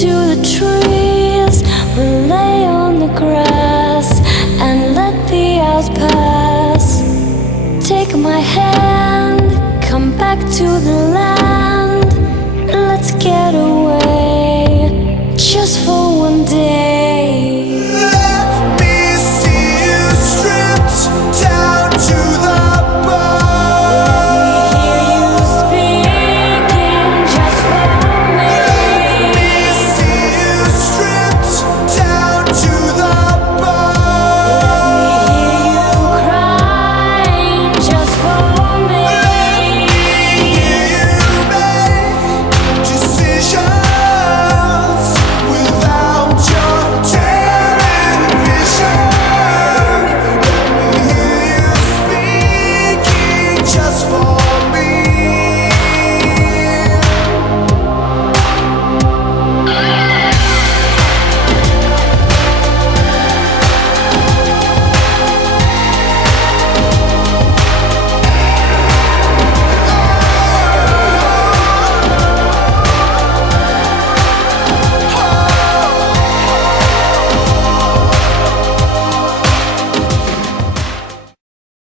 to the trees, we lay on the grass and let the hours pass. Take my hand, come back to the